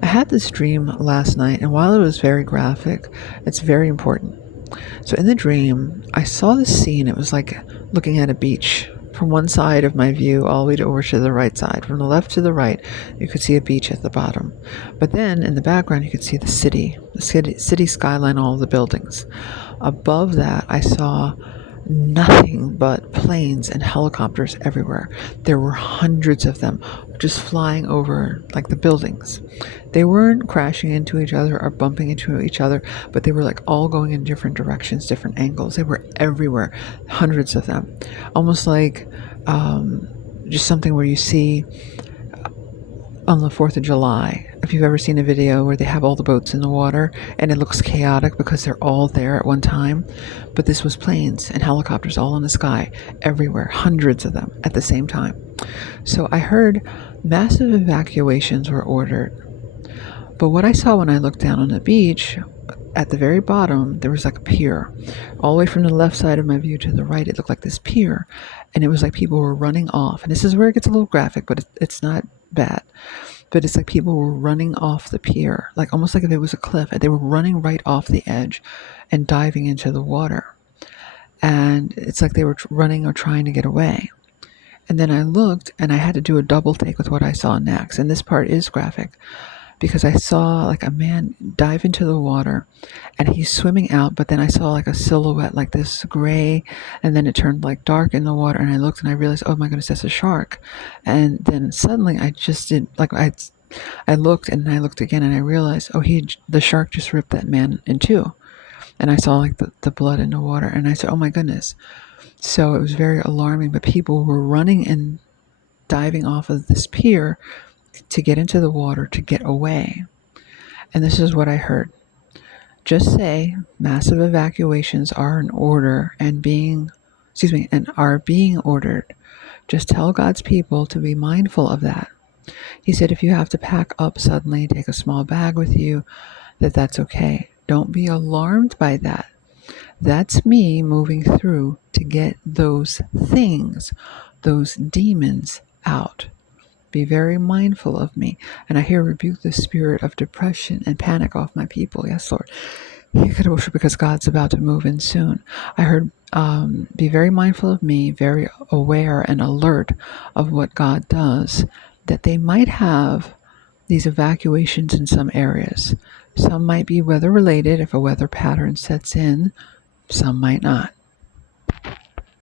I had this dream last night, and while it was very graphic, it's very important. So, in the dream, I saw this scene. It was like looking at a beach. From one side of my view, all the way over to the right side. From the left to the right, you could see a beach at the bottom. But then in the background, you could see the city skyline, all of the buildings. Above that, I saw nothing but planes and helicopters everywhere. There were hundreds of them just flying over like the buildings. They weren't crashing into each other or bumping into each other, but they were like all going in different directions, different angles. They were everywhere, hundreds of them. Almost like just something where you see on the 4th of July, if you've ever seen a video where they have all the boats in the water and it looks chaotic because they're all there at one time. But this was planes and helicopters all in the sky, everywhere, hundreds of them at the same time. So I heard massive evacuations were ordered. But what I saw when I looked down on the beach, at the very bottom, there was like a pier. All the way from the left side of my view to the right, it looked like this pier. And it was like people were running off. And this is where it gets a little graphic, but it's not bad. But it's like people were running off the pier, like almost like if it was a cliff. And they were running right off the edge and diving into the water. And it's like they were running or trying to get away. And then I looked and I had to do a double take with what I saw next. And this part is graphic because I saw like a man dive into the water and he's swimming out, but then I saw like a silhouette like this gray, and then it turned like dark in the water, and I looked and I realized, oh my goodness, that's a shark. And then suddenly I just did like I looked and I looked again and I realized, oh, the shark just ripped that man in two. And I saw like the blood in the water, and I said, oh my goodness. So it was very alarming, but people were running and diving off of this pier to get into the water to get away. And this is what I heard. Just say massive evacuations are in order and are being ordered. Just tell God's people to be mindful of that. He said if you have to pack up suddenly, take a small bag with you, that's okay. Don't be alarmed by that. That's me moving through to get those things, those demons out. Be very mindful of me. And I hear rebuke the spirit of depression and panic off my people. Yes, Lord. Because God's about to move in soon. I heard be very mindful of me, very aware and alert of what God does, that they might have these evacuations in some areas. Some might be weather related if a weather pattern sets in, some might not.